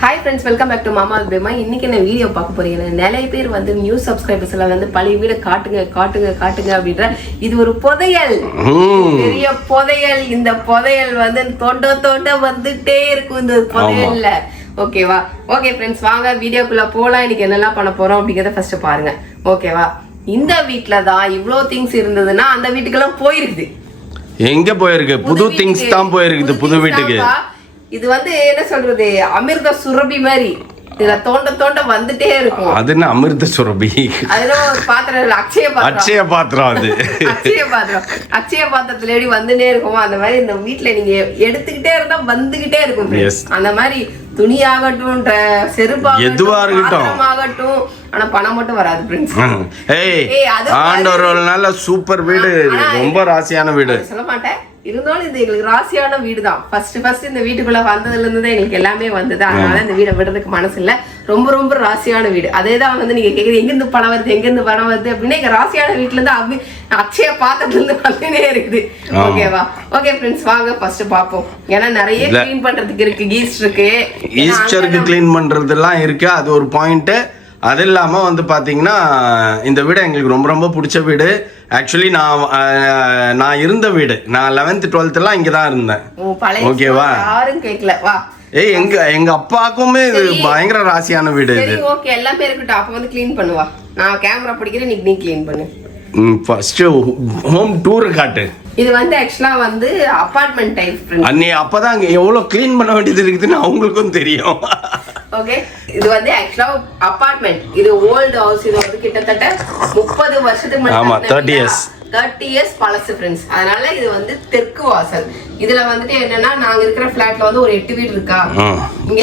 Hi friends, welcome back to Mama Prema. இன்னைக்கு என்ன video பார்க்க போறீங்க? நிறைய பேர் வந்து நியூ சப்ஸ்கிரைபர்ஸ் எல்லாம் வந்து பழைய வீடு காட்டுங்க காட்டுங்க காட்டுங்க அப்படின்ற இது ஒரு புதையல், பெரிய புதையல். இந்த புதையல் வந்து தோண்ட வந்துட்டே இருக்கும் இந்த புதையல்ல. ஓகேவா? ஓகே ஃப்ரெண்ட்ஸ், வாங்க வீடியோக்குள்ள போலாம். இன்னைக்கு என்னெல்லாம் பண்ண போறோம் அப்படிங்கறத ஃபர்ஸ்ட் பாருங்க. ஓகேவா? இந்த வீட்டுல தான் இவ்ளோ திங்ஸ் இருந்ததுன்னா அந்த வீட்டுக்கெல்லாம் போயிருக்குது. எங்க போயிருக்கு? புது திங்ஸ் தான் போயிருக்குது புது வீட்டுக்கு. இது வந்து என்ன சொல்றது, அமிர்த சுரபி மாதிரி இதுல தோண்ட வந்துட்டே இருக்கும். அது என்ன அமிர்த சுரபி? அதெல்லாம் ஒரு பாத்திரம், அக்ஷய பாத்திரம். அது அக்ஷய பாத்திரத்துல எப்படி வந்துட்டே இருக்குமோ அந்த மாதிரி இந்த வீட்டுல நீங்க எடுத்துக்கிட்டே இருந்தா வந்துகிட்டே இருக்கும். அந்த மாதிரி துணி ஆகட்டும், செருப்பாகட்டும், எதுவா இருக்கட்டும், ஆனா பணம் மட்டும் வராது. நல்ல சூப்பர் வீடு, ரொம்ப ராசியான வீடு சொல்ல மாட்டேன். இருந்தாலும் இது எங்களுக்கு ராசியான வீடு தான். ஃபர்ஸ்ட் இந்த வீட்டுக்குள்ள வந்ததுல இருந்து தான் எங்களுக்கு எல்லாமே வந்தது. அதனால இந்த வீடை விடுறதுக்கு மனசு இல்ல. ரொம்ப ரொம்ப ராசியான வீடு. அதேதான் வந்து நீங்க கேக்குறது எங்க இருந்து பணம் வருது அப்படின்னா எங்க ராசியான வீட்டுல இருந்து அக்ஷய பாத்திரத்துல இருந்து வந்துனே இருக்குது. ஓகேவா? ஓகே ஃப்ரெண்ட்ஸ், வாங்க ஃபர்ஸ்ட் பாப்போம். ஏன்னா நிறைய கிளீன் பண்றதுக்கு இருக்கு. ஈஸ்டருக்கு கிளீன் பண்றதெல்லாம் இருக்கு. அது ஒரு பாயிண்ட். அது இல்லாம வந்து பாத்தீங்கன்னா இந்த வீடு எங்களுக்கு ரொம்ப ரொம்ப பிடிச்ச வீடு. ஆக்சுவலி நான் இருந்த வீடு, நான் 11th 12th எல்லாம் இங்கதான் இருந்தேன். ஓகேவா? யாரும் கேட்கல. வா. எங்க அப்பாக்குமே இது பயங்கர ராசியான வீடு இது. ஓகே, எல்லாமே இருக்கட்டும். அப்ப வந்து க்ளீன் பண்ணுவா. நான் கேமரா பிடிக்கிறேன், நீ க்ளீன் பண்ணு. ஃபர்ஸ்ட் ஹோம் டூர் காட்டு. இது வந்து ஆக்சுவலா வந்து அபார்ட்மெண்ட் டைப். அன்னி அப்பதான் அங்க எவ்வளவு க்ளீன் பண்ண வேண்டியது இருக்குதுன்னு அவங்களுக்கும் தெரியும். ஓகே, இது வந்து ஆக்சுவலா அபார்ட்மெண்ட். இது ஓல்ட் ஹவுஸ். இது வந்து கிட்டத்தட்ட 30 வருஷத்துக்கு முன்னாடி, 30 இயர்ஸ் பழசு ஃப்ரெண்ட்ஸ். அதனால இது வந்து தெற்கு வாசல். இதுல வந்துட்டு என்னன்னா, நாங்க இருக்கிற பிளாட்ல வந்து ஒரு 8 வீடு இருக்கா.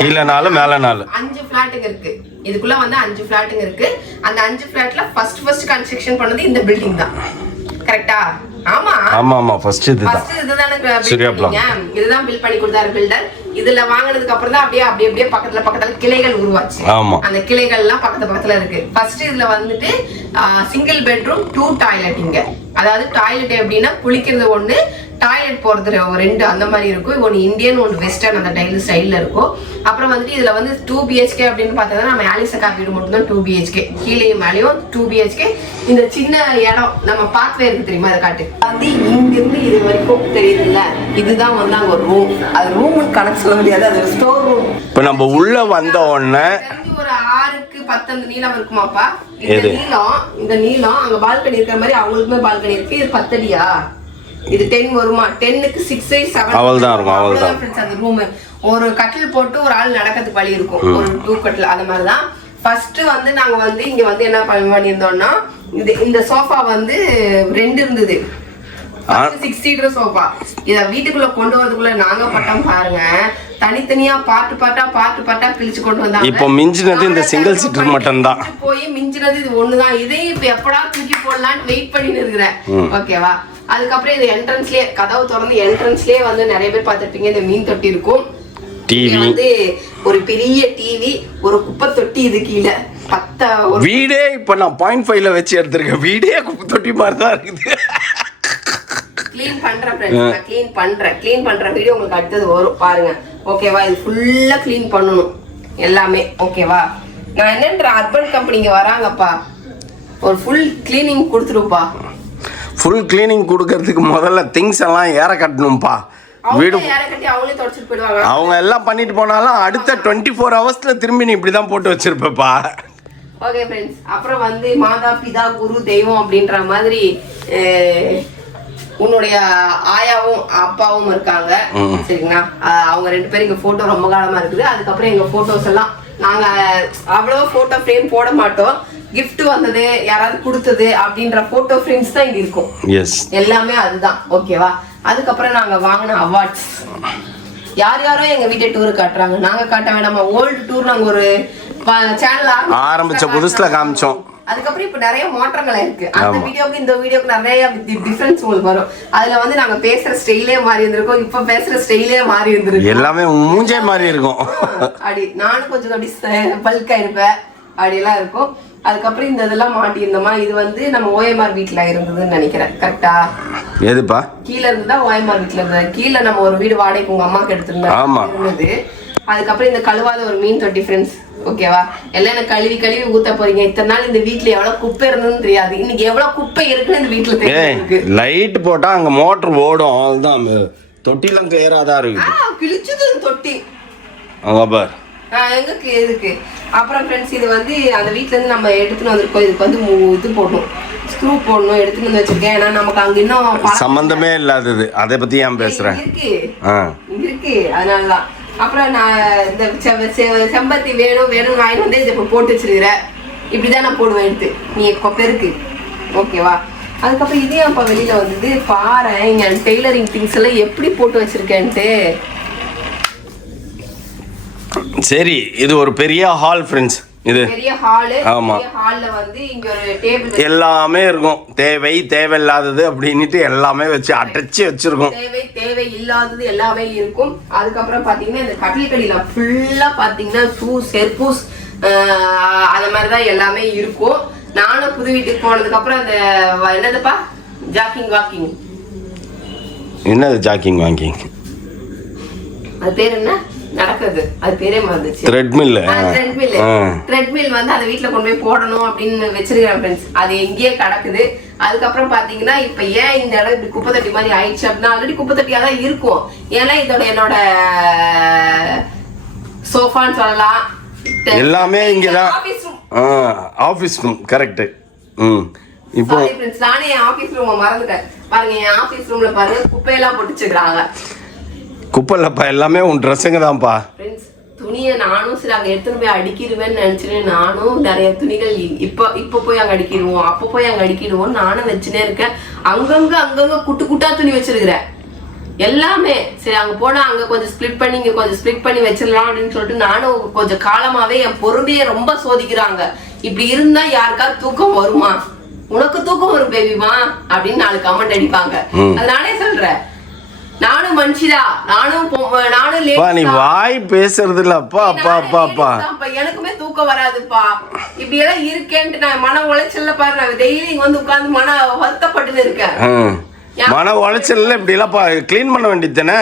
கீழ 4 மேல 4 5 பிளாட்டுங்க இருக்கு. இதுக்குள்ள வந்து 5 பிளாட்டுங்க இருக்கு. அந்த 5 பிளாட்ல ஃபர்ஸ்ட் கன்ஸ்ட்ரக்ஷன் பண்ணது இந்த பில்டிங் தான். கரெக்ட்டா? ஆமா ஃபர்ஸ்ட் இதுதான் பில்ட் பண்ணி கொடுத்தாரு பில்டர். இதுல வாங்குனதுக்கு அப்புறம் தான் அப்படியே பக்கத்துல கிளைகள் உருவாச்சு. அந்த கிளைகள் எல்லாம் பக்கத்துல இருக்கு. ஃபர்ஸ்ட் இதுல வந்துட்டு சிங்கிள் பெட்ரூம் 2 டாய்லெட். இங்க அதாவது டாய்லெட் எப்படின்னா குளிக்கிறது ஒண்ணு, டாய்லெட் போறது 2 அந்த மாதிரி இருக்கும். ஒன்னு இந்தியன், ஒன்னு வெஸ்டர்ன், அந்த டைல் ஸ்டைல்ல இருக்கும். அப்புறம் வந்துட்டு இதுல வந்து 2 BHK அப்படின்னு பார்த்தா நம்ம ஆலிசக்கா வீடு மட்டும் தான் 2 BHK. கீழேயும் மேலேயும் 2 BHK. இந்த சின்ன இடம் நம்ம பாத்வே இருக்கு தெரியுமா, அதை காட்டு. அது இங்க இருந்து இது வரைக்கும் தெரியுதுல்ல, இதுதான் வந்து அங்க ஒரு ரூம். அது ரூம் கணக்கு சொல்ல முடியாது, அது ஒரு ஸ்டோர் ரூம். இப்ப நம்ம உள்ள வந்த உடனே ஒரு 6க்கு 10 நீளம் இருக்குமாப்பா. இந்த நீளம் அங்க பால்கனி இருக்கிற மாதிரி அவங்களுக்குமே பால்கனி இருக்கு. இது 10 அடியா? இது 10 வருமா? 10க்கு 6 7 அவ்வளவுதான் இருக்கும். அவ்வளவுதான் அந்த ரூம். ஒரு கட்டில் போட்டு ஒரு ஆள் நடக்கிறதுக்கு வழி இருக்கும். ஒரு 2 கட்டில் அந்த மாதிரி தான். ஃபர்ஸ்ட் வந்து நாங்க வந்து இங்க வந்து என்ன பண்ணியிருந்தோம்னா, இந்த சோஃபா வந்து 2 இருந்தது. 6 சீட்டர் சோஃபா. இத வீட்டுக்குள்ள கொண்டு வரதுக்குள்ள நாங்க பட்டம் பாருங்க. தனித்தனியா பாட்டு பிரிச்சு கொண்டு வந்தாங்க. இப்போ மிஞ்சினது இந்த சிங்கிள் சீட்டர் மட்டும் தான். போய் மிஞ்சினது இது ஒண்ணுதான். இதையும் இப்ப எப்படா தூக்கி போடலான்னு வெயிட் பண்ணிட்டு இருக்கிறேன். ஓகேவா? அதுக்கப்புறம் இது என்ட்ரன்ஸ்லயே, கதவு திறந்து என்ட்ரன்ஸ்லயே வந்து நிறைய பேர் பார்த்திருப்பீங்க, இந்த மீன் தொட்டி இருக்கும். டிவி வந்து ஒரு பெரிய டிவி, ஒரு குப்பை தொட்டி. இது கீழே வீடே இப்ப நான் 0.5ல வச்சு எடுத்திருக்கேன். வீடே குப்பை தொட்டி மாதிரி தான் இருக்குது. க்ளீன் பண்ற வீடியோ உங்களுக்கு அடுத்தது வரும் பாருங்க. ஓகேவா? இது ஃபுல்லா க்ளீன் பண்ணணும் எல்லாமே. ஓகேவா? நான் என்னன்ற அர்பன் கம்பெனிங்க வராங்கப்பா, ஒரு ஃபுல் கிளீனிங் கொடுத்துருப்பா. ஃபுல் கிளீனிங் கொடுக்கறதுக்கு முதல்ல திங்ஸ் எல்லாம் ஏற கட்டணும்பா. வீடு அவங்களே தொடச்சிட்டு போயிடுவாங்க. அவங்க எல்லாம் பண்ணிட்டு போனாலும் அடுத்த 24 ஹவர்ஸ்ல திரும்பி நீ இப்படிதான் போட்டு வச்சிருப்பப்பா. ஓகே ஃப்ரெண்ட்ஸ், அப்புறம் வந்து மாதா பிதா குரு தெய்வம் அப்படின்ற மாதிரி உன்னுடைய ஆயாவும் அப்பாவும் இருக்காங்க. சரிங்களா? அவங்க 2 பேரும் எங்க போட்டோ ரொம்ப காலமா இருக்குது. அதுக்கப்புறம் எங்க போட்டோஸ் எல்லாம் நாங்க அவ்வளவு போட்டோ ஃப்ரேம் போட மாட்டோம். கிஃப்ட் வந்தது, யாராவது கொடுத்தது அப்படின்ற போட்டோ ஃப்ரேம்ஸ் தான் இங்க இருக்கும். எல்லாமே அதுதான். ஓகேவா? அதுக்கப்புறம் நாங்க வாங்கின அவார்ட்ஸ். யாரோ எங்க வீட்டை டூர் காட்டுறாங்க. நாங்க காட்ட வேணாமா? ஓல்டு டூர் நாங்க ஒரு சேனல் ஆரம்பிச்ச புதுசுல காமிச்சோம். அதுக்கப்புறம் இப்ப நிறைய மாற்றங்கள் இருக்கு. அந்த வீடியோக்கு இந்த வீடியோக்கு நிறைய டிஃபரன்ஸ் உங்களுக்கு வரும். அதுல வந்து நாங்க பேசுற ஸ்டைலே மாறி இருந்திருக்கோம். இப்ப பேசுற ஸ்டைலே மாறி இருந்திருக்கும். எல்லாமே மூஞ்சே மாறி இருக்கும். அப்படி நானும் கொஞ்சம் அப்படி பல்கா இருப்பேன். அப்படி எல்லாம் இருக்கும். அதுக்கப்புறம் இந்த இதெல்லாம் மாட்டியிருந்தோமா. இது வந்து நம்ம ஓஎம்ஆர் வீட்டுல இருந்ததுன்னு நினைக்கிறேன். கரெக்டா? எதுப்பா? கீழே இருந்துதான் ஓஎம்ஆர் வீட்டுல இருந்தது. கீழே நம்ம ஒரு வீடு வாடகைக்கு உங்க அம்மாக்கு எடுத்திருந்தது. அதுக்கப்புறம் இந்த கழுவாத ஒரு மீன் தொட்டி ஃப்ரெண்ட்ஸ். ஓகேவா, எல்லாம் எனக்கு கழுவி கழுவி ஊத்த போறீங்க. இத்தனை நாள் இந்த வீட்டுல எவ்வளவு குப்பை இருந்ததுன்னு தெரியாது. இன்னைக்கு எவ்வளவு குப்பை இருக்குன்னு இந்த வீட்டுல தெரியும். லைட் போட்டா அங்க மோட்டர் ஓடும், அதுதான் தொட்டிலாம் கிளியராதான் இருக்கு. கிழிச்சது தொட்டி அங்க பார் எங்க இதுக்கு. அப்புறம் ஃப்ரெண்ட்ஸ் இது வந்து அந்த வீட்டுல இருந்து நம்ம எடுத்துன்னு வந்திருக்கோம். இதுக்கு வந்து இது போடணும், ஸ்க்ரூ போடணும், எடுத்துன்னு வந்து வச்சிருக்கேன். ஏன்னா நமக்கு அங்க இன்னும் சம்பந்தமே இல்லாதது, அதை பத்தி ஏன் பேசுறேன் இருக்கு அதனாலதான். அப்புறம் நான் இந்த செம்பருத்தி வேணும் வாங்கிட்டு வந்து இதை போட்டு வச்சிருக்கிறேன். இப்படிதான் நான் போடுவேன் எடுத்து, நீ பெருக்கு. ஓகேவா, அதுக்கப்புறம் இதையும் அப்ப வெளியில வந்தது பாரு. இங்க டெய்லரிங் திங்ஸ் எல்லாம் எப்படி போட்டு வச்சிருக்கேன்ட்டு. சரி, இது ஒரு பெரிய ஹால் ஃப்ரெண்ட்ஸ். இது பெரிய ஹால். ஆமா, ஹால்ல வந்து இங்க ஒரு டேபிள் எல்லாமே இருக்கும். தேவையில்லாதது அப்படின்னுட்டு எல்லாமே வச்சு அடைச்சி வச்சிருக்கோம். தேவை இல்லாதது எல்லாமே இருக்கும். அதுக்கப்புறம் பாத்தீங்கன்னா இந்த கட்டில்கடியில ஃபுல்லா பாத்தீங்கன்னா ஷூஸ், செருப்பூஸ் அந்த மாதிரிதான் எல்லாமே இருக்கும். நானும் புது வீட்டுக்கு போனதுக்கு அப்புறம் அந்த என்னதுப்பா வாக்கிங் என்னது ஜாக்கிங் வாக்கிங், அது பேர் என்ன நடக்குது, அது பேரே மறந்துச்சு. த்ரெட்மில் வந்து அதை வீட்டுல கொண்டு போய் போடணும் அப்படின்னு வச்சிருக்கேன் ஃப்ரெண்ட்ஸ். அது எங்கேயே கிடக்குது. அதுக்கப்புறம் பாத்தீங்கன்னா இப்ப ஏன் இந்த இடம் இப்படி குப்பை தட்டி மாதிரி ஆயிடுச்சு அப்படின்னா, ஆல்ரெடி குப்பை தட்டியா தான் இருக்கும். ஏன்னா என்னோட சோஃபான்னு சொல்லலாம், எல்லாமே இங்கதான் ஆபீஸ் ரூம். கரெக்ட். இப்போ நானே என் ஆபீஸ் ரூம் மறந்துட்டேன் பாருங்க. என் ஆபீஸ் ரூம்ல பாருங்க குப்பையெல்லாம் போட்டு வச்சுக்கிறாங்க. குப்பைலப்பா எல்லாமே உன் ட்ரெஸ்ஸுங்க தான்ப்பா. துணியை நானும் சரி அங்க எடுத்துன்னு போய் அடிக்கிடுவேன்னு நினைச்சிருவேன். நானும் நிறைய துணிகள் இப்ப போய் அங்க அடிக்கிடுவோம், அப்ப போய் அங்க அடிக்கிடுவோம் நானும் வச்சுனே இருக்கேன். அங்கங்க குட்டா துணி வச்சிருக்கிறேன் எல்லாமே. சரி அங்க போனா அங்க கொஞ்சம் ஸ்பிளிட் பண்ணி இங்க கொஞ்சம் ஸ்பிளிட் பண்ணி வச்சிடலாம் அப்படின்னு சொல்லிட்டு நானும் கொஞ்சம் காலமாவே என் பொறுமையை ரொம்ப சோதிக்கிறாங்க. இப்படி இருந்தா யாருக்காவது தூக்கம் வருமா, உனக்கு தூக்கம் வரும் பேபிமா அப்படின்னு 4 கமெண்ட் அடிப்பாங்க. அதனாலே சொல்றேன், நானும் மனுஷிதா, நானும் நீ வாய் பேசுறது இல்லப்பா. எனக்குமே தூக்கம் வராதுப்பா. இப்படி எல்லாம் இருக்கேன்ட்டு நான் மன உளைச்சல்ல பாரு, நான் டெய்லி வந்து உட்கார்ந்து மன வருத்தப்பட்டு இருக்கேன். மன உளைச்சல்ல இப்படி எல்லாம் கிளீன் பண்ண வேண்டியது தானே.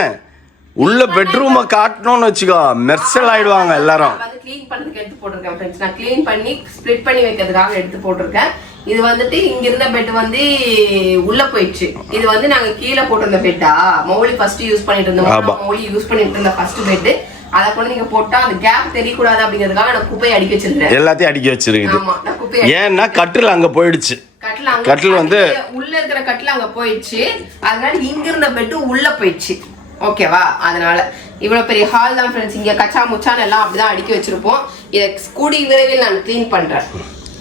உள்ள பெட்ரூமை காட்டணும்னு வச்சுக்கோ, மெர்சல் ஆயிடுவாங்க எல்லாரும். கிளீன் பண்ணதுக்கு எடுத்து போட்டிருக்கேன் ஃப்ரெண்ட்ஸ். நான் கிளீன் பண்ணி ஸ்ப்ளிட் பண்ணி வைக்கிறதுக்காக எடுத்து போட்டிருக்கேன். இது வந்துட்டு இங்க இருந்த பெட் வந்து உள்ள போயிடுச்சு. இது வந்து நாங்க கீழே போட்டிருந்த பெட்டா, மௌலி ஃபர்ஸ்ட் யூஸ் பண்ணிட்டு இருந்தோம். மௌலி யூஸ் பண்ணிட்டு இருந்த ஃபர்ஸ்ட் பெட். அதை கொண்டு நீங்க போட்டா அந்த கேப் தெரியக்கூடாது அப்படிங்கிறதுக்காக நான் குப்பையை அடிக்க வச்சிருக்கேன். எல்லாத்தையும் அடிக்க வச்சிருக்கேன். ஏன்னா கட்டில் அங்க போயிடுச்சு. கட்டில் வந்து உள்ள இருக்கிற கட்டில் அங்க போயிடுச்சு. அதனால இங்க இருந்த பெட் உள்ள போயிடுச்சு. ஓகேவா, அதனால இவ்வளவு பெரிய ஹால் தான் ஃப்ரெண்ட்ஸ். இங்க கச்சா முச்சான் எல்லாம் அப்படிதான் அடுக்கி வச்சிருப்போம். இதை கூடிய விரைவில் நான் கிளீன் பண்றேன்.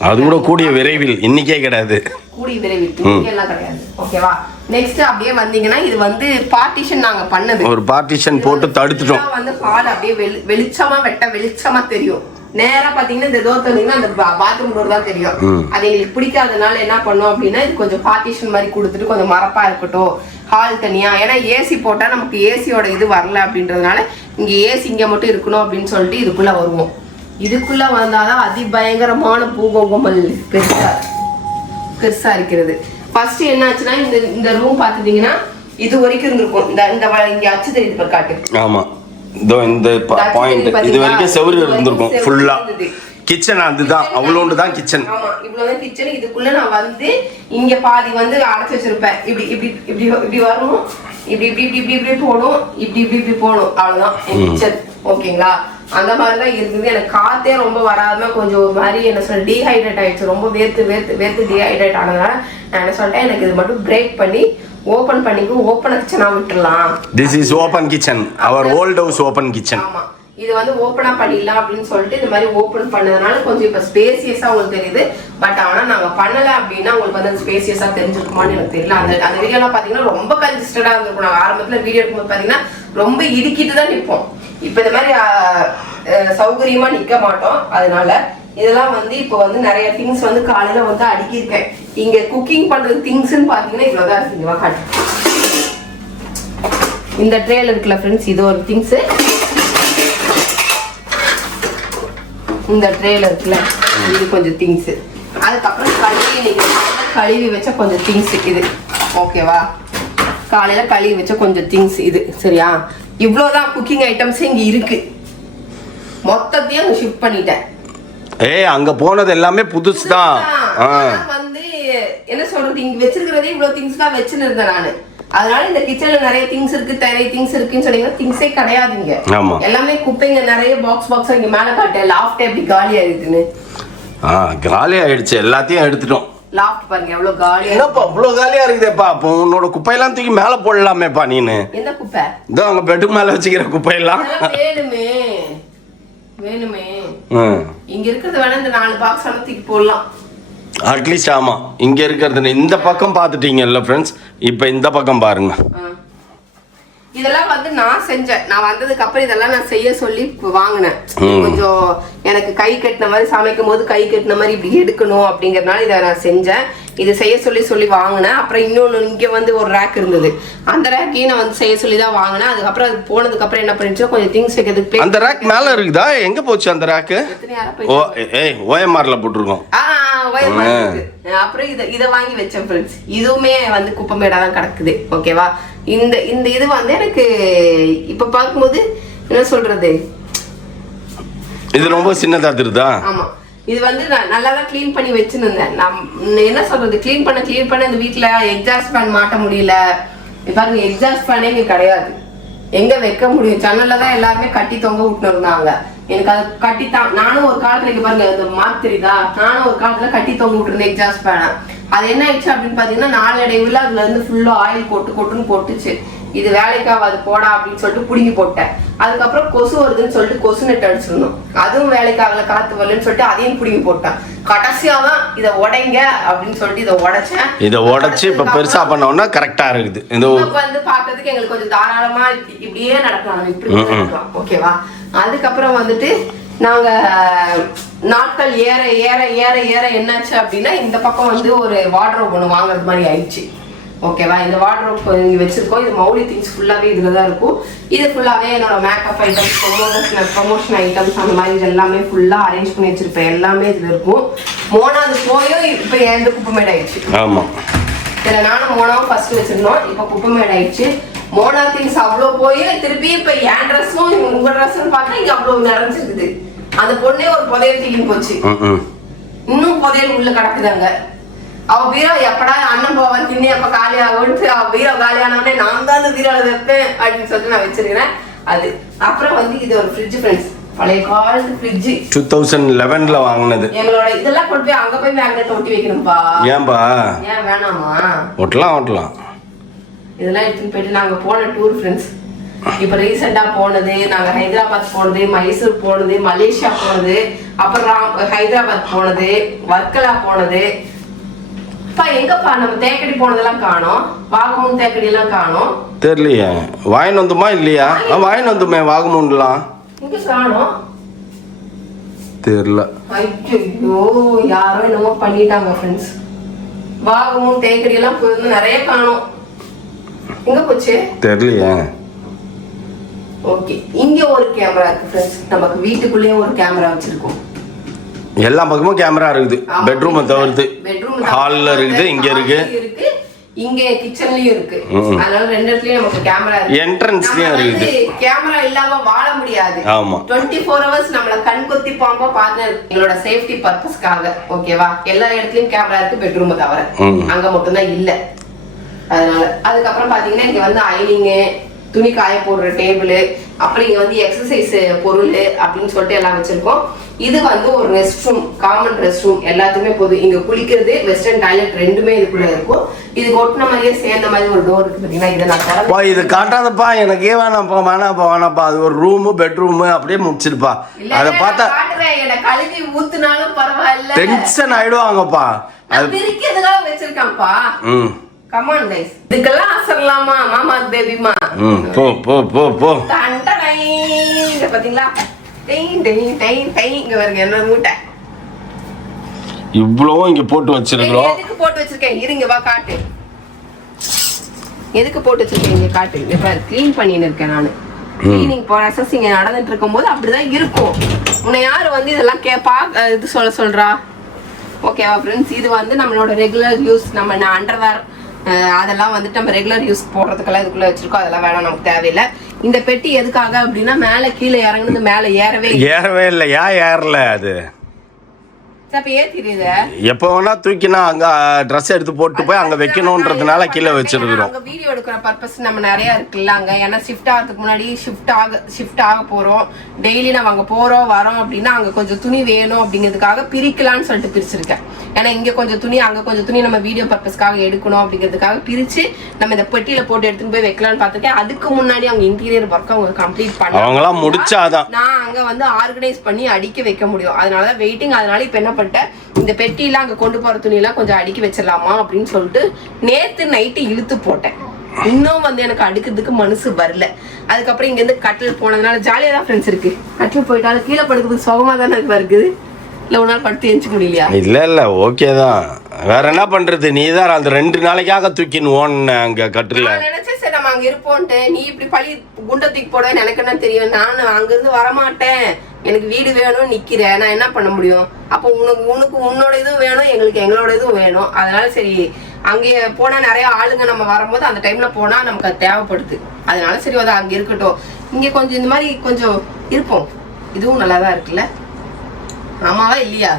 அது கூட கூடிய விரைவில், இன்னைக்கே கிடையாது, கூடிய விரைவில் எல்லாம் கிடையாது. ஓகேவா, நெக்ஸ்ட் அப்படியே வந்தீங்கன்னா இது வந்து பார்ட்டிஷன் நாங்க பண்ணது. ஒரு பார்ட்டிஷன் போட்டு தடுத்துட்டோம். வந்து ஹால் அப்படியே வெளிச்சமா வெளிச்சமா தெரியும். நேரா பாத்தீங்கன்னா இந்த டோர் தந்தீங்கன்னா அந்த பாத்ரூம் டோர் தான் தெரியும். அது எங்களுக்கு பிடிக்காதனால என்ன பண்ணோம் அப்படின்னா இது கொஞ்சம் பார்ட்டிஷன் மாதிரி கொடுத்துட்டு கொஞ்சம் மரப்பா இருக்கட்டும் ஹால் தனியா. ஏன்னா ஏசி போட்டா நமக்கு ஏசியோட இது வரல அப்படின்றதுனால இங்க ஏசி இங்க மட்டும் இருக்கணும் அப்படின்னு சொல்லிட்டு இதுக்குள்ள வருவோம். இதுக்குள்ள வந்தாதான் அதிபயங்கரமான பூகோகமல் பெருசா இருக்கிறது. ஃபர்ஸ்ட் என்ன ஆச்சுன்னா இந்த ரூம் பாத்துட்டீங்கன்னா இது வரைக்கும் இருந்திருக்கும். இங்க அச்சு தெரியுது காட்டு. ஆமா, இந்த பாயிண்ட் இது வரைக்கும் செவுரு இருந்திருக்கும் ஃபுல்லா. கிச்சன் அதுதான், அவ்வளோண்டு தான் கிச்சன். ஆமா, இவ்வளவுதான் கிச்சன். இதுக்குள்ள நான் வந்து இங்க பாதி வந்து அடைச்சு வச்சிருப்பேன். இப்படி இப்படி இப்படி இப்படி வரணும், இப்படி இப்படி இப்படி இப்படி இப்படி போகணும், இப்படி இப்படி இப்படி போகணும், அவ்வளவுதான் என் கிச்சன். ஓகேங்களா, அந்த மாதிரிதான் இருக்குது. எனக்கு காத்தே ரொம்ப வராம கொஞ்சம் ஒரு மாதிரி என்ன சொல்ல டீஹைட்ரேட் ஆயிடுச்சு. ரொம்ப வேர்த்து டீஹைட்ரேட் ஆனதுனால நான் என்ன சொல்லிட்டேன், எனக்கு இது மட்டும் பிரேக் பண்ணி ஓபன் பண்ணிக்கு ஓபன் கிச்சனா விட்டுறலாம். This is open kitchen, our old house open kitchen. ஆமா, இது வந்து ஓப்பனா பண்ணிடலாம் அப்படின்னு சொல்லிட்டு இந்த மாதிரி ஓப்பன் பண்ணதுனால கொஞ்சம் இப்ப ஸ்பேசியஸா உங்களுக்கு தெரியுது. பட் ஆனா நாங்க பண்ணல அப்படின்னா உங்களுக்கு வந்து ஸ்பேசியஸா தெரிஞ்சிருக்குமான்னு எனக்கு தெரியல. அந்த வீடியோ எல்லாம் பாத்தீங்கன்னா ரொம்ப கன்சிஸ்டண்டா இருந்திருக்கும். நாங்க ஆரம்பத்துல வீடியோ எடுக்கும்போது பாத்தீங்கன்னா ரொம்ப இடுக்கிட்டு தான் நிற்போம். இப்ப இந்த மாதிரி சௌகரியமா நிக்க மாட்டோம். அதனால இதெல்லாம் வந்து இப்போ வந்து நிறைய திங்ஸ் வந்து காலையில வந்து அடுக்கியிருக்கேன். இங்க குக்கிங் பண்றது திங்ஸ்ன்னு பாத்தீங்கன்னா இவ்வளவுதான் இருக்குங்க. காட்டு இந்த ட்ரேல இருக்குல்ல ஃப்ரெண்ட்ஸ், இது ஒரு திங்ஸ். இந்த ட்ரேல இருக்குல்ல இது கொஞ்சம் திங்ஸ். அதுக்கப்புறம் கழுவி வச்ச கொஞ்சம் திங்ஸ் இது. ஓகேவா, காலையில கழுவி வச்ச கொஞ்சம் திங்ஸ் இது. சரியா, இவ்வளவுதான் குக்கிங் ஐட்டம்ஸ் இங்க இருக்கு. மொத்தத்தையும் அங்க ஷிஃப்ட் பண்ணிட்டேன். அங்க போனது எல்லாமே புதுசுதான். வந்து என்ன சொல்றது, இங்க வச்சிருக்கிறதே இவ்வளவு திங்ஸ் தான் வச்சுன்னு இருந்தேன் நானு. அதனால இந்த கிச்சன்ல நிறைய திங்ஸ் இருக்கு, நிறைய திங்ஸ் இருக்குன்னு சொன்னீங்கன்னா திங்ஸே கிடையாதுங்க. எல்லாமே குப்பைங்க, நிறைய பாக்ஸ் இங்க மேல காட்டு. லாஃப்ட் எப்படி காலி ஆயிடுதுன்னு. காலி ஆயிடுச்சு, எல்லாத்தையும் எடுத்துட்டோம். லாஃப்ட் பாருங்க எவ்வளவு காலியா. என்னப்பா இவ்வளவு காலியா இருக்குதேப்பா? அப்போ உன்னோட குப்பையெல்லாம் தூக்கி மேல போடலாமேப்பா நீனு. என்ன குப்பை? இதோ அங்க பெட்டுக்கு மேல வச்சுக்கிற குப்பையெல்லாம். வேணுமே இங்க இருக்கிறது வேணா இந்த 4 பாக்ஸ் தூக்கி போடலாம் அட்லீஸ்ட். ஆமா, இங்க இருக்கிறது இந்த பக்கம் பாத்துட்டீங்கல்ல ஃப்ரெண்ட்ஸ், இப்ப இந்த பக்கம் பாருங்க. இதெல்லாம் வந்து நான் செஞ்சேன். நான் வந்ததுக்கு அப்புறம் இதெல்லாம் நான் செய்ய சொல்லி வாங்கினேன். கொஞ்சம் எனக்கு கை கட்டின மாதிரி, சமைக்கும் போது கை கட்டின மாதிரி இப்படி எடுக்கணும் அப்படிங்கறதுனால இதை நான் செஞ்சேன். இது செய்ய சொல்லி வாங்கினேன். அப்புறம் இன்னொன்னு இங்க வந்து ஒரு ரேக் இருந்தது, அந்த ரேக்கையும் நான் வந்து செய்ய சொல்லி தான் வாங்கினேன். அதுக்கப்புறம் அது போனதுக்கு அப்புறம் என்ன பண்ணிச்சு, கொஞ்சம் திங்ஸ் வைக்கிறதுக்கு. அந்த ரேக் மேல இருக்குதா? எங்க போச்சு அந்த ரேக்? ஓஎம்ஆர்ல போட்டுருக்கோம். அப்புறம் இதை வாங்கி வச்சேன் ஃப்ரெண்ட்ஸ். இதுவுமே வந்து குப்பைமேடா தான் கிடக்குது. ஓகேவா? இந்த இது வந்து எனக்கு இப்ப பார்க்கும்போது என்ன சொல்றது, இது ரொம்ப சின்னதா தெரியுதா? ஆமா, இது வந்து நான் நல்லா தான் க்ளீன் பண்ணி வச்சுருந்தேன். நான் என்ன சொல்றது, க்ளீன் பண்ண இந்த வீட்டுல எக்ஸாஸ்ட் ஃபேன் மாட்ட முடியல. பாருங்க, எக்ஸாஸ்ட் ஃபேனே இங்க கிடையாது. எங்க வைக்க முடியும்? ஜன்னல்ல தான் எல்லாருமே கட்டி தொங்க விட்டு இருந்தாங்க. எனக்கு அது கட்டித்தான். நானும் ஒரு காலத்துல இங்க பாருங்க இந்த மாத்திரிதா, நானும் ஒரு காலத்துல கட்டி தொங்க விட்டுருந்தேன் எக்ஸாஸ்ட் ஃபேனை. அது என்ன ஆயிடுச்சு அப்படின்னு பாத்தீங்கன்னா, நாளடைவுல அதுல இருந்து ஃபுல்லா ஆயில் கொட்டுன்னு கொட்டுச்சு. இது வேலைக்காக அது போடா அப்படின்னு சொல்லிட்டு புடுங்கி போட்டேன். அதுக்கப்புறம் கொசு வருதுன்னு சொல்லிட்டு கொசு நெட் அடிச்சிருந்தோம், அதுவும் வேலைக்காகல, காத்து வரலன்னு சொல்லிட்டு அதையும் புடுங்கி போட்டேன். கடைசியாதான் இதை உடைங்க அப்படின்னு சொல்லிட்டு இதை உடைச்சேன். இதை உடைச்சு இப்ப பெருசா பண்ணோம்னா கரெக்டா இருக்குது. வந்து பாக்குறதுக்கு எங்களுக்கு கொஞ்சம் தாராளமா இப்படியே நடக்கலாம், இப்படி நடக்கலாம். ஓகேவா? அதுக்கப்புறம் வந்துட்டு நாங்க நாட்கள் ஏற ஏற ஏற ஏற என்னாச்சு அப்படின்னா, இந்த பக்கம் வந்து ஒரு வார்ட்ரோப் ஒன்று வாங்குறது மாதிரி ஆயிடுச்சு. ஓகேவா? இந்த வார்ட்ரோப் இங்க வச்சிருக்கோம். இது மௌலி திங்ஸ் ஃபுல்லாவே இதுல தான் இருக்கும். இது ஃபுல்லாவே என்னோட மேக்கப் ஐட்டம்ஸ், ப்ரொமோஷன் ஐட்டம்ஸ், அந்த மாதிரி இது எல்லாமே ஃபுல்லா அரேஞ்ச் பண்ணி வச்சிருப்பேன். எல்லாமே இதுல இருக்கும். மோனாது போயும் இப்ப எந்த குப்பைமேடு ஆயிடுச்சு. ஆமா, இதுல நானும் மோனாவும் ஃபர்ஸ்ட் வச்சிருந்தோம், இப்ப குப்பைமேடு ஆயிடுச்சு. மோனா திங்ஸ் அவ்வளவு போய் திருப்பி இப்ப என் ட்ரெஸ்ஸும் உங்க ட்ரெஸ்ஸும் பார்த்தா இங்க அவ்வளவு நிறைஞ்சிருக்குது. அந்த பொண்ணே ஒரு புதையல் தூக்கி போச்சு, இன்னும் புதையல் உள்ள கிடக்குதாங்க. அவ பீரோ எப்படா அண்ணன் போவன் தின்னி அப்ப காலி ஆகும்ட்டு, அவ பீரோ காலியானவனே நான் தான் அந்த பீரோல வைப்பேன் அப்படின்னு சொல்லிட்டு நான் வச்சிருக்கிறேன். அது அப்புறம் வந்து இது ஒரு ஃப்ரிட்ஜ் ஃப்ரெண்ட்ஸ், பழைய காலத்து ஃப்ரிட்ஜ், 2011ல வாங்குனது. எங்களோட இதெல்லாம் கொண்டு போய் அங்க போய் மேக்னெட் ஒட்டி வைக்கணும்பா. ஏன்பா? ஏன் வேணாமா? ஒட்டலாம். இதெல்லாம் எடுத்துட்டு போயிட்டு நாங்க போன டூர் ஃப்ரெண்ட்ஸ். இப்ப ரீசெண்டா போனது, நாங்க ஹைதராபாத் போனது, மைசூர் போனது, மலேசியா போனது, அப்புறம் ஹைதராபாத் போனது, வர்க்கலா போனது. எங்கப்பா நம்ம தேக்கடி போனதெல்லாம் காணோம், வாகமூன் தேக்கடி எல்லாம் காணோம். தெரியலையே, வாயின் வந்துமா இல்லையா? வாயின் வந்துமே வாகமூன்லாம் இங்க காணோம், தெரியல. ஐயோ, யாரோ என்னமோ பண்ணிட்டாங்க ஃப்ரெண்ட்ஸ். வாகமூன் தேக்கடி எல்லாம் போயிருந்து நிறைய காணோம். எங்க போச்சு தெரியலையே. ஓகே, இங்க ஒரு கேமரா இருக்கு ஃப்ரெண்ட்ஸ். நமக்கு வீட்டுக்குள்ளேயே ஒரு கேமரா வச்சிருக்கோம். எல்லா பக்கமும் கேமரா இருக்குது. பெட்ரூம் தவிர்த்து ஹால்ல இருக்குது, இங்க இருக்கு, இங்க கிச்சன்லயும் இருக்கு. அதனால ரெண்டு இடத்துலயும் நமக்கு கேமரா இருக்கு. என்ட்ரன்ஸ்லயும் இருக்குது. கேமரா இல்லாம வாழ முடியாது. ஆமா, 24 hours நம்மள கண் கொத்தி பாம்பா பாத்து எங்களோட சேஃப்டி பர்பஸ்க்காக. ஓகேவா? எல்லா இடத்துலயும் கேமரா இருக்கு, பெட்ரூம் தவிர அங்க மட்டும் தான் இல்ல. அதனால அதுக்கப்புறம் பாத்தீங்கன்னா இங்க வந்து ஐனிங்கு, துணி காய போடுற டேபிள், அப்புறம் இங்க வந்து எக்ஸசைஸ் பொருள் அப்படின்னு சொல்லிட்டு எல்லாம் வச்சிருக்கோம். இது வந்து ஒரு rest room, common rest room, எல்லாத்துக்குமே போதும். இங்க குளிக்கிறது, வெஸ்டர்ன் டாய்லெட் ரெண்டுமே இதுக்குள்ள இருக்கும். இது ஒட்டின மாதிரியே சேர்ந்த மாதிரி ஒரு டோர் இருக்கு பாத்தீங்கன்னா. இதை நான் இது காட்டாதப்பா, எனக்கே வேணாப்பா. அது ஒரு ரூம், பெட்ரூம் அப்படியே முடிச்சிருப்பா. அதை பார்த்தா கழுவி ஊத்துனாலும் பரவாயில்ல, டென்ஷன் ஆயிடுவாங்கப்பா. அது பிரிக்கிறதுக்காக வச்சிருக்கான்ப்பா. Come on guys, இதுக்கெல்லாம் ஆசரலாமா மாமா பேபிமா? போ. இங்க பாத்தீங்களா, இங்க பாருங்க என்ன மூட்டை இவ்வளவு இங்க போட்டு வச்சிருக்கோம். எதுக்கு போட்டு வச்சிருக்கேன் இருங்க வா காட்டு. எதுக்கு போட்டு வச்சிருக்கேன் இங்க காட்டு. இங்க பாரு, க்ளீன் பண்ணிட்டு இருக்கேன் நானு. க்ளீனிங் ப்ராசஸ் இங்க நடந்துட்டு இருக்கும்போது அப்படிதான் இருக்கும். உன்னை யாரு வந்து இதெல்லாம் கேப்பா இது சொல்றா? ஓகேவா ஃப்ரெண்ட்ஸ்? இது வந்து நம்மளோட ரெகுலர் யூஸ், நம்ம அண்டர்வேர் அதெல்லாம் வந்துட்டு நம்ம ரெகுலர் யூஸ் போடுறதுக்கெல்லாம் இதுக்குள்ள வச்சிருக்கோம். அதெல்லாம் வேணாம், நமக்கு தேவையில்லை. இந்த பெட்டி எதுக்காக அப்படின்னா மேல கீழே இறங்குனது மேல ஏறவே இல்லை. ஏறல அது எப்போ வேணா தூக்கினா அங்க ட்ரெஸ் எடுத்து போட்டு போய் அங்க வைக்கணும்ன்றதுனால கீழே வச்சிருக்கிறோம். அங்க வீடியோ எடுக்கிற பர்பஸ் நம்ம நிறைய இருக்குல்ல அங்க. ஏன்னா ஷிஃப்ட் ஆகிறதுக்கு முன்னாடி ஷிஃப்ட் ஆக போறோம், டெய்லி நம்ம அங்க போறோம் வரோம் அப்படின்னா அங்க கொஞ்சம் துணி வேணும் அப்படிங்கிறதுக்காக பிரிக்கலாம்னு சொல்லிட்டு பிரிச்சிருக்கேன். ஏன்னா இங்க கொஞ்சம் துணி அங்க கொஞ்சம் துணி நம்ம வீடியோ பர்பஸ்க்காக எடுக்கணும் அப்படிங்கிறதுக்காக பிரிச்சு நம்ம இந்த பெட்டியில போட்டு எடுத்துட்டு போய் வைக்கலாம்னு பார்த்துருக்கேன். அதுக்கு முன்னாடி அவங்க இன்டீரியர் ஒர்க் அவங்க கம்ப்ளீட் பண்ண முடிச்சாதான் நான் அங்க வந்து ஆர்கனைஸ் பண்ணி அடிக்க வைக்க முடியும். அதனாலதான் வெயிட்டிங். அதனால இப்ப என்ன இந்த பெட்டிலாம் அங்க கொண்டு போற துணி எல்லாம் கொஞ்சம் அடுக்கி வச்சிடலாமா அப்படின்னு சொல்லிட்டு நேத்து நைட்டு இழுத்து போட்டேன். இன்னும் வந்து எனக்கு அடுக்கிறதுக்கு மனசு வரல. அதுக்கப்புறம் இங்க இருந்து கட்டில் போனதுனால ஜாலியா தான் ஃப்ரெண்ட்ஸ் இருக்கு. கட்டில் போயிட்டாலும் கீழே படுக்கிறதுக்கு சுகமா தானே இருக்குது. இல்ல ஒரு நாள் படுத்து எஞ்சிக்க முடியலையா? இல்ல ஓகே தான். வேற என்ன பண்றது, நீ தான் அந்த 2 நாளைக்காக தூக்கின்னு ஓடுன அங்க கட்டில. நினைச்சேன் சரி நம்ம அங்க இருப்போம்ட்டு. நீ இப்படி பழி குண்டை தூக்கி போட எனக்கு என்ன தெரியும். நான் அங்க இருந்து வரமாட்டேன், எனக்கு வீடு வேணும் நிக்கிறேன், நான் என்ன பண்ண முடியும்? அப்போ உனக்கு உன்னோட இதுவும் வேணும், எங்களுக்கு எங்களோட இதுவும் வேணும். அதனால சரி அங்கே போனா நிறைய ஆளுங்க நம்ம வரும்போது அந்த டைம்ல போனா நமக்கு அது தேவைப்படுது. அதனால சரி அது அங்க இருக்கட்டும். இங்க கொஞ்சம் இந்த மாதிரி கொஞ்சம் இருப்போம். இதுவும் நல்லாதான் இருக்குல்ல. ஆமாவா இல்லையா?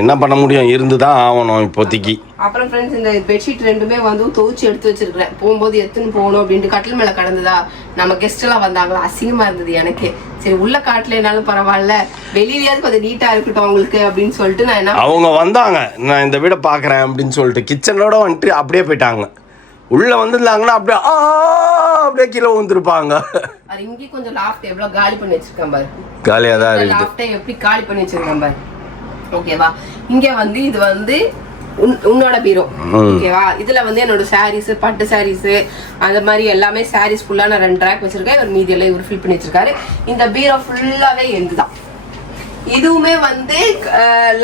என்ன பண்ண முடியும், இருந்துதான் ஆகணும் இப்போதைக்கு. அப்புறம் ஃப்ரெண்ட்ஸ் இந்த பெட்ஷீட் 2மே வந்து துவைச்சு எடுத்து வச்சிருக்கிறேன். போகும்போது எடுத்துன்னு போகணும் அப்படின்ட்டு கட்டில் மேல கடந்ததா நம்ம கெஸ்ட் எல்லாம் வந்தாங்களா, அசிங்கமா இருந்தது எனக்கு. சரி உள்ள காட்டலனாலும் பரவாயில்ல, வெளியிலயாவது கொஞ்சம் நீட்டா இருக்கட்டும் அவங்களுக்கு அப்படின்னு சொல்லிட்டு நான் என்ன அவங்க வந்தாங்க, நான் இந்த வீடை பாக்குறேன் அப்படின்னு சொல்லிட்டு கிச்சனோட வந்துட்டு அப்படியே போயிட்டாங்க. உள்ள வந்துருந்தாங்கன்னா அப்படியே கீழே வந்துருப்பாங்க. அது இங்கே கொஞ்சம் லாஃப்ட் எவ்வளவு காலி பண்ணி வச்சிருக்கேன் பாரு. காலியா தான் இருக்குது. லாஃப்ட்டை எப்படி காலி பண்ணி வச்சிருக்கேன் பாரு. ஓகேவா? இங்க வந்து இது வந்து உன்னோட பீரோ. ஓகேவா? இதுல வந்து என்னோட சாரீஸ், பட்டு சாரீஸ், அந்த மாதிரி எல்லாமே சாரீஸ் ஃபுல்லா நான் 2 ரேக் வச்சிருக்கேன். ஒரு மீதி எல்லாம் இவர் ஃபில் பண்ணி வச்சிருக்காரு. இந்த பீரோ ஃபுல்லாவே எந்துதான். இதுவுமே வந்து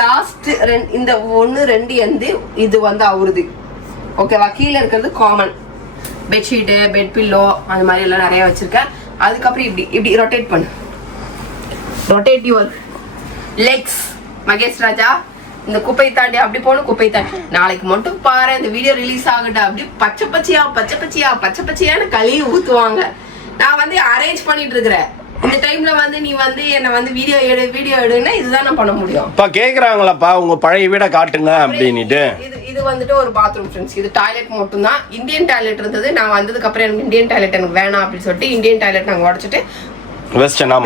லாஸ்ட் இந்த 1 2 எந்து இது வந்து அவருது. ஓகேவா? கீழே இருக்கிறது காமன் பெட்ஷீட்டு, பெட் பில்லோ, அந்த மாதிரி எல்லாம் நிறைய வச்சிருக்கேன். அதுக்கப்புறம் இப்படி ரொட்டேட் பண்ணு. ரொட்டேட் யுவர் லெக்ஸ் மகேஷ் ராஜா. இந்த குப்பை தாண்டி அப்படி போகணும், குப்பை தாண்டி. நாளைக்கு மட்டும் பாரு இந்த வீடியோ ரிலீஸ் ஆகட்டும், அப்படி பச்சை பச்சையான்னு கழுவி ஊத்துவாங்க. நான் வந்து அரேஞ்ச் பண்ணிட்டு இருக்கிறேன். இந்த டைம்ல வந்து நீ வந்து என்ன வந்து வீடியோ எடுன்னா இதுதான் நான் பண்ண முடியும். இப்ப கேக்குறாங்களாப்பா உங்க பழைய வீட காட்டுங்க அப்படின்னுட்டு. இது வந்துட்டு ஒரு பாத்ரூம் ஃப்ரெண்ட்ஸ். இது டாய்லெட் மட்டும் தான். இந்தியன் டாய்லெட் இருந்தது. நான் வந்ததுக்கு அப்புறம் எனக்கு இந்தியன் டாய்லெட் எனக்கு வேணாம் அப்படின்னு சொல்லிட்டு இந்தியன் டாய்லெட் நாங்க உடைச்சிட்டு வெஸ்டர்னா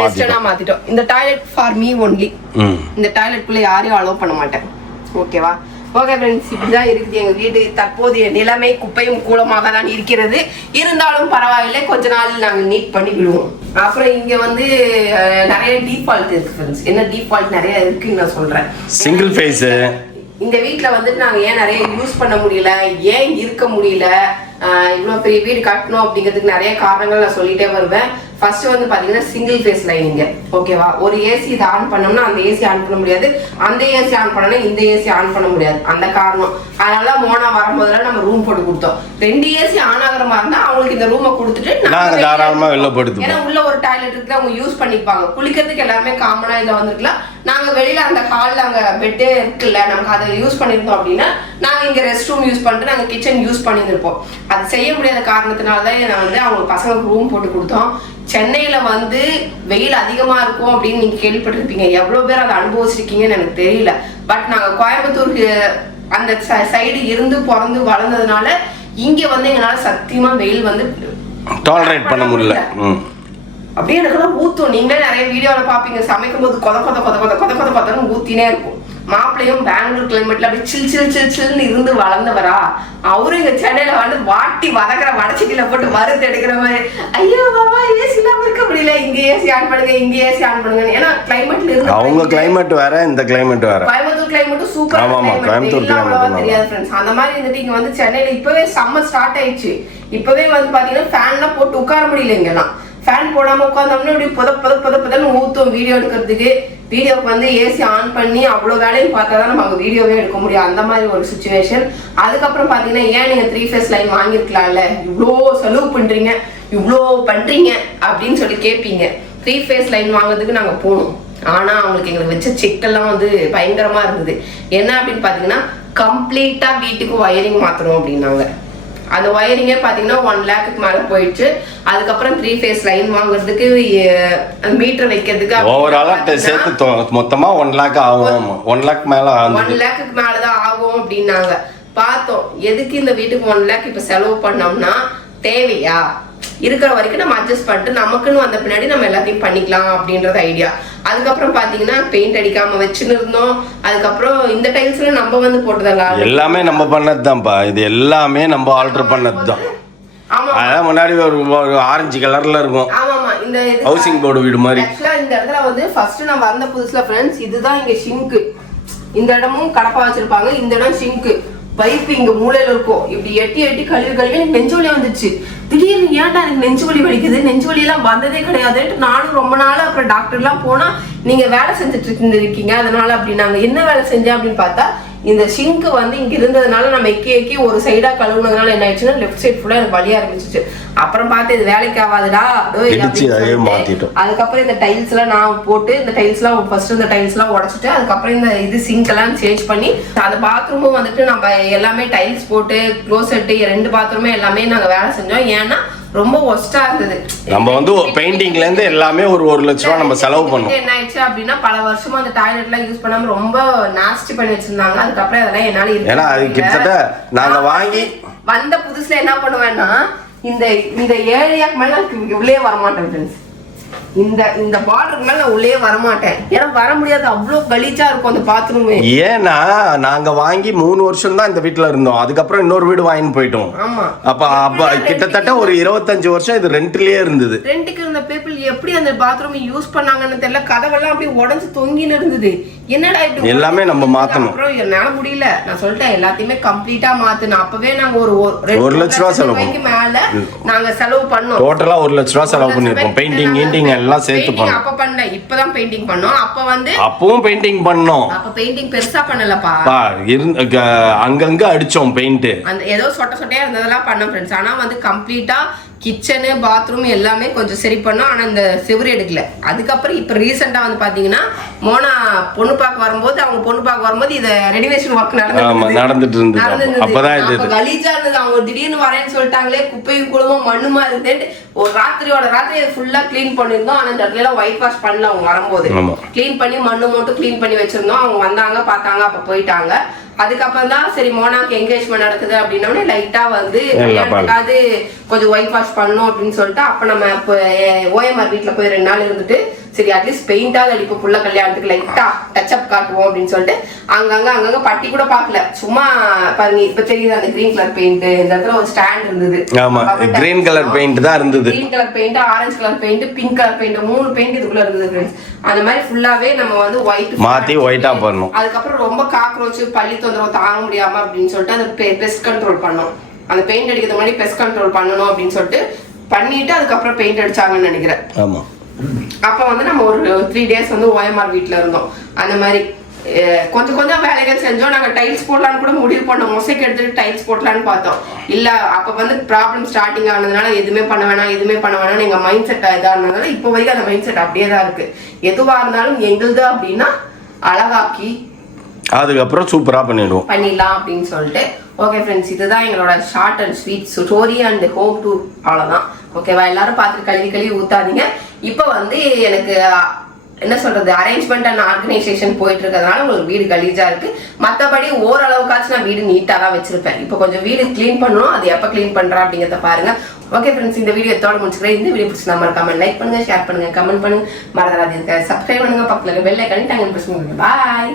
மாத்திட்டோம். இந்த டாய்லெட் ஃபார் மீ ஒன்லி. இந்த டாய்லெட் குள்ள யாரையும் அலோவ் பண்ண மாட்டேன். ஓகேவா? ஓகே ஃப்ரெண்ட்ஸ், இப்படிதான் இருக்குது எங்க வீடு. தற்போதைய நிலைமை குப்பையும் கூலமாக தான் இருக்கிறது. இருந்தாலும் பரவாயில்லை, கொஞ்ச நாள் நாங்க நீட் பண்ணி விடுவோம். அப்புறம் இங்க வந்து நிறைய டீஃபால்ட் இருக்கு ஃப்ரெண்ட்ஸ். என்ன டீஃபால்ட் நிறைய இருக்குன்னு நான் சொல்றேன். சிங்கிள் ஃபேஸ் இந்த வீட்டுல வந்துட்டு நாங்க ஏன் நிறைய யூஸ் பண்ண முடியல, ஏன் இருக்க முடியல, இவ்வளவு பெரிய வீடு கட்டணும் அப்படிங்கிறதுக்கு நிறைய காரணங்கள் நான் சொல்லிட்டே வருவேன். ஃபர்ஸ்ட் வந்து பாத்தீங்கன்னா சிங்கிள் ஃபேஸ் லைனிங். ஓகேவா? ஒரு ஏசி இதை ஆன் பண்ணோம்னா அந்த ஏசி ஆன் பண்ண முடியாது, அந்த ஏசி ஆன் பண்ணோம்னா இந்த ஏசி ஆன் பண்ண முடியாது. அந்த காரணம். அதனால மோனா வரும்போதெல்லாம் நம்ம ரூம் போட்டு கொடுத்தோம். 2 ஏசி ஆன் ஆகிற மாதிரி இருந்தா அவங்களுக்கு இந்த ரூமை கொடுத்துட்டு தாராளமா வெளில போடுவோம். ஏன்னா உள்ள ஒரு டாய்லெட் இருக்கு, அவங்க யூஸ் பண்ணிப்பாங்க. குளிக்கிறதுக்கு எல்லாருமே காமனா இதுல வந்துருக்கலாம். நாங்க வெளியில அந்த ஹால்ல அங்க பெட்டே இருக்குல்ல, நமக்கு அதை யூஸ் பண்ணிருந்தோம் அப்படின்னா நாங்க இங்க ரெஸ்ட் ரூம் யூஸ் பண்ணிட்டு நாங்க கிச்சன் யூஸ் பண்ணிருப்போம். அது செய்ய முடியாத காரணத்தினாலதான் நான் வந்து அவங்க பசங்களுக்கு ரூம் போட்டு கொடுத்தோம். சென்னையில வந்து வெயில் அதிகமா இருக்கும் அப்படின்னு நீங்க கேள்விப்பட்டிருப்பீங்க. எவ்வளவு பேர் அதை அனுபவிச்சிருக்கீங்கன்னு எனக்கு தெரியல. பட் நாங்க கோயம்புத்தூருக்கு அந்த சைடு இருந்து பிறந்து வளர்ந்ததுனால இங்க வந்து எங்களால சத்தியமா வெயில் வந்து டாலரேட் பண்ண முடியல. அப்படியே எனக்குலாம் ஊத்தும். நீங்களே நிறைய வீடியோல பாப்பீங்க, சமைக்கும் போது கொத ஊத்தினே இருக்கும். மாப்பிள்ளையும் பெங்களூர் கிளைமேட்ல அப்படி சில்னு இருந்து வளர்ந்தவரா. அவரும் இங்க சென்னையில வந்து வாட்டி வதக்கிற வடச்சட்டியில போட்டு வறுத்து எடுக்கிற மாதிரி, ஐயோ பாபா ஏசி இல்லாம இருக்க முடியல, இங்க ஏசி ஆன் பண்ணுங்க, இங்க ஏசி ஆன் பண்ணுங்க. ஏன்னா கிளைமேட்ல இருந்து அவங்க கிளைமேட் வேற, இந்த கிளைமேட் வேற. Coimbatore climate super. Coimbatore climate தெரியாது ஃப்ரெண்ட்ஸ். அந்த மாதிரி இருந்துட்டு இங்க வந்து சென்னையில இப்பவே சம்மர் ஸ்டார்ட் ஆயிடுச்சு. இப்பவே வந்து பாத்தீங்கன்னா ஃபேன்லாம் போட்டு உட்கார முடியல. இங்கெல்லாம் ஃபேன் போடாம உட்காந்தோம்னா இப்படி புதன்னு ஊத்தும் வீடியோ எடுக்கிறதுக்கு. வீடியோக்கு வந்து ஏசி ஆன் பண்ணி அவ்வளவு வேலையும் பார்த்தாதான் நம்ம அங்க வீடியோவே எடுக்க முடியும். அந்த மாதிரி ஒரு சுச்சுவேஷன். அதுக்கப்புறம் பாத்தீங்கன்னா ஏன் நீங்க 3 ஃபேஸ் லைன் வாங்கிருக்கலாம்ல, இவ்வளோ செலவு பண்றீங்க, இவ்வளோ பண்றீங்க அப்படின்னு சொல்லி கேட்பீங்க. 3 ஃபேஸ் லைன் வாங்குறதுக்கு நாங்க போனோம். ஆனா அவங்களுக்கு எங்களுக்கு வச்ச சிக்கெல்லாம் வந்து பயங்கரமா இருந்தது. என்ன அப்படின்னு பாத்தீங்கன்னா கம்ப்ளீட்டா வீட்டுக்கு வயரிங் மாத்தணும் அப்படின்னாங்க. அந்த ஒயரிங்கே பாத்தீங்கன்னா 1 lakhக்கு மேல போயிடுச்சு. அதுக்கப்புறம் 3 phase லைன் வாங்குறதுக்கு மீட்டர் வைக்கிறதுக்கு ஓவராலா சேர்த்து மொத்தமா 1 lakh ஆகும். 1 lakh மேல 1 lakhக்கு மேலதான் ஆகும் அப்படின்னாங்க. பார்த்தோம் எதுக்கு இந்த வீட்டுக்கு 1 lakh இப்ப செலவு பண்ணோம்னா தேவையா, இருக்கிற வரைக்கும் நம்ம அட்ஜஸ்ட் பண்ணிட்டு நமக்குன்னு வந்த பின்னாடி நம்ம எல்லாத்தையும் பண்ணிக்கலாம் அப்படின்றது ஐடியா. அதுக்கப்புறம் பாத்தீங்கன்னா பெயிண்ட் அடிக்காம வச்சுன்னு இருந்தோம். அதுக்கப்புறம் இந்த டைல்ஸ்ல நம்ம வந்து போட்டதா எல்லாமே நம்ம பண்ணதுதான்ப்பா. இது எல்லாமே நம்ம ஆல்டர் பண்ணதுதான். அதான் முன்னாடி ஒரு ஆரஞ்சு கலர்ல இருக்கும். ஆமாமா, இந்த ஹவுசிங் போர்டு வீடு மாதிரி. ஆக்சுவலா இந்த இடத்துல வந்து ஃபர்ஸ்ட் நான் வந்த புதுசுல ஃப்ரெண்ட்ஸ் இதுதான் இங்க ஷிங்க். இந்த இடமும் கடப்பா வச்சிருப்பாங்க. இந்த இடம் ஷிங்க். பைப் இங்க மூலையில இருக்கும். இப்படி எட்டி எட்டி கழுவி எனக்கு நெஞ்சு வலி வந்துச்சு. திடீர்னு ஏன்டா எனக்கு நெஞ்சு வலி வலிக்குது, நெஞ்சு வலி எல்லாம் வந்ததே கிடையாதுன்ட்டு நானும் ரொம்ப நாள் அப்புறம் டாக்டர் எல்லாம் போனா நீங்க வேலை செஞ்சுட்டு இருக்கீங்க அதனால அப்படின்னாங்க. என்ன வேலை செஞ்சேன் அப்படின்னு பார்த்தா இந்த ஷிங்க் வந்து இங்க இருந்ததுனால நம்ம எக்கி ஒரு சைடா கழுவுனதுனால என்ன ஆயிடுச்சுன்னா லெஃப்ட் சைட் ஃபுல்லா எனக்கு வலிய ஆரம்பிச்சிச்சு. அப்புறம் பார்த்து இது வேலைக்கு ஆகாதுடா. அதுக்கப்புறம் இந்த டைல்ஸ் எல்லாம் நான் போட்டு இந்த டைல்ஸ் எல்லாம் ஃபர்ஸ்ட் இந்த டைல்ஸ் எல்லாம் உடைச்சிட்டு அதுக்கப்புறம் இந்த இது சிங்க் எல்லாம் சேஞ்ச் பண்ணி அந்த பாத்ரூமும் வந்துட்டு நம்ம எல்லாமே டைல்ஸ் போட்டு க்ளோசெட் 2 பாத்ரூமே எல்லாமே நாங்க வேலை செஞ்சோம். ஏன்னா ரொம்ப ஒஸ்டா இருந்தது. நம்ம வந்து பெயிண்டிங்ல இருந்து எல்லாமே ஒரு 1 லட்சம் ரூபாய் நம்ம செலவு பண்ணோம். என்ன ஆயிடுச்சு அப்படின்னா பல வருஷமா அந்த டாய்லெட் எல்லாம் யூஸ் பண்ணாம ரொம்ப நாஸ்டி பண்ணி வச்சிருந்தாங்க. அதுக்கப்புறம் அதெல்லாம் என்னால ஏன்னா அது கிட்டத்தட்ட நாங்க வாங்கி வந்த புதுசுல என்ன பண்ணுவேன்னா இந்த ஏரியாக்கு மேல உள்ளே வரமாட்டேன் ஃப்ரெண்ட்ஸ். இந்த பார்டருக்கு மேல நான் உள்ளே வரமாட்டேன். ஏன்னா வர முடியாது, அவ்வளவு கலீஜா இருக்கும் அந்த பாத்ரூம். ஏன்னா நாங்க வாங்கி 3 வருஷம் தான் இந்த வீட்டுல இருந்தோம். அதுக்கப்புறம் இன்னொரு வீடு வாங்கி போயிட்டோம். ஆமா, அப்ப கிட்டத்தட்ட ஒரு 25 வருஷம் இது ரெண்ட்லயே இருந்தது. ரெண்டுக்கு இருந்த பீப்புள் எப்படி அந்த பாத்ரூம் யூஸ் பண்ணாங்கன்னு தெரியல. கதவெல்லாம் அப்படியே உடஞ்சு தொங்கின்னு இருந்தது. என்னடா இப்படி எல்லாமே நம்ம மாத்தணும். அப்புறம் என்னால முடியல, நான் சொல்லிட்டேன் எல்லாத்தையுமே கம்ப்ளீட்டா மாத்தணும். அப்பவே நாங்க ஒரு 1 லட்ச ரூபாய் செலவு மேல நாங்க செலவு பண்ணோம். டோட்டலா 1 லட்ச ரூபாய் செலவு பண்ணிருக்கோம். பெயிண்டிங் எல்லாம் சேர்த்து பண்ணோம். அப்ப பண்ணல, இப்பதான் பெயிண்டிங் பண்ணோம். அப்ப வந்து அப்பவும் பெயிண்டிங் பண்ணோம். அப்ப பெயிண்டிங் பெருசா பண்ணலப்பா. அங்கங்க அடிச்சோம் பெயிண்ட். அந்த ஏதோ சொட்டையா இருந்ததெல்லாம் பண்ணோம் ஃப்ரெண்ட்ஸ். ஆனா வந்து கம்ப்ளீட்டா கிச்சனு பாத்ரூம் எல்லாமே கொஞ்சம் சரி பண்ணோம். ஆனா இந்த செவுரு எடுக்கல. அதுக்கப்புறம் இப்ப ரீசெண்டா வந்து பாத்தீங்கன்னா மோனா பொண்ணு பார்க்க வரும்போது இத ரெனிவேஷன் ஒர்க் நடந்துட்டு இருந்தது. அப்பதான் இது கலீஜா இருந்தது. அவங்க திடீர்னு வரேன்னு சொல்லிட்டாங்களே, குப்பையும் குளமும் மண்ணுமா இருந்தேன். ஒரு ராத்திரி ஃபுல்லா கிளீன் பண்ணிருந்தோம். ஆனா இந்த இடத்துல எல்லாம் ஒயிட் வாஷ் பண்ணல. அவங்க வரும்போது கிளீன் பண்ணி மண்ணு மட்டும் கிளீன் பண்ணி வச்சிருந்தோம். அவங்க வந்தாங்க, பார்த்தாங்க, அப்ப போயிட்டாங்க. அதுக்கப்புறம் தான் சரி மோனாக்கு என்கேஜ்மெண்ட் நடக்குது அப்படின்னோடனே லைட்டா வந்து அது கொஞ்சம் ஒயிட் வாஷ் பண்ணணும் அப்படின்னு சொல்லிட்டு அப்ப நம்ம இப்போ ஓஎம்ஆர் வீட்டுல போய் 2 நாள் இருந்துட்டு சரி அட்லீஸ்ட் பெயிண்டாவது அடிப்போம் புள்ள கல்யாணத்துக்கு, லைட்டா டச் அப் காட்டுவோம் அப்படின்னு சொல்லிட்டு அங்கங்க பட்டி கூட பாக்கல. சும்மா பாருங்க இப்ப தெரியுது அந்த கிரீன் கலர் பெயிண்ட். இந்த இடத்துல ஒரு ஸ்டாண்ட் இருந்தது. ஆமா, கிரீன் கலர் பெயிண்ட் தான் இருந்தது. Green colour paint, orange colour paint, pink colour paint, 3 paint இதுக்குள்ள இருந்தது ஃப்ரெண்ட்ஸ். அந்த மாதிரி ஃபுல்லாவே நம்ம வந்து மாத்தி ஒயிட்டா பண்ணோம். அதுக்கப்புறம் ரொம்ப காக்ரோச் பள்ளி தொந்தரவு தாங்க முடியாம அப்படின்னு சொல்லிட்டு அந்த பெஸ்ட் கண்ட்ரோல் பண்ணோம். அந்த பெயிண்ட் அடிக்கிறது முன்னாடி பெஸ்ட் கண்ட்ரோல் பண்ணணும் அப்படின்னு சொல்லிட்டு பண்ணிட்டு அதுக்கப்புறம் பெயிண்ட் அடிச்சாங்கன்னு நினைக்கிறேன். ஆமா, அப்ப வந்து நம்ம ஒரு 3 days வந்து ஓஎம்ஆர் வீட்டுல இருந்தோம். அந்த மாதிரி கொஞ்சம் வேலைகள் செஞ்சோம். நாங்க டைல்ஸ் போடலான்னு கூட முடிவு பண்ணோம். மொசைக்கு எடுத்துட்டு டைல்ஸ் போடலான்னு பார்த்தோம். இல்ல அப்ப வந்து ப்ராப்ளம் ஸ்டார்டிங் ஆனதுனால எதுவுமே பண்ண வேணாம் எங்க மைண்ட் செட் இதானதுனால இப்போ வரைக்கும் அந்த மைண்ட் செட் அப்படியே தான் இருக்கு. எதுவா இருந்தாலும் எங்களுது அப்படின்னா அழகாக்கி அதுக்கப்புறம் சூப்பரா பண்ணிடலாம் அப்படின்னு சொல்லிட்டு ஓகே ஃப்ரெண்ட்ஸ், இதுதான் எங்களோட short and sweet story and home tour. அவ்வளவுதான். ஓகேவா? எல்லாரும் பார்த்துட்டு கழுவி ஊத்தாதீங்க. இப்போ வந்து எனக்கு என்ன சொல்றது, அரேஞ்ச்மெண்ட் அண்ட் ஆர்கனைசேஷன் போயிட்டு இருக்கிறதுனால உங்களுக்கு வீடு கலீஜா இருக்கு. மற்றபடி ஓரளவுக்காச்சும் நான் வீடு நீட்டா தான் வச்சிருப்பேன். இப்போ கொஞ்சம் வீடு கிளீன் பண்ணணும். அது எப்ப கிளீன் பண்றேன் அப்படிங்கிறத பாருங்க. ஓகே ஃப்ரெண்ட்ஸ், இந்த வீடியோ எத்தோட முடிச்சுக்கிறேன். இந்த வீடியோ பிடிச்சி மறக்காம லைக் பண்ணுங்க, ஷேர் பண்ணுங்க, கமெண்ட் பண்ணுங்க, மறந்துடாதீங்க, சப்ஸ்கிரைப் பண்ணுங்க, பக்கத்துல பெல் ஐகானை டாங் பிரஸ் பண்ணுங்க. பாய்.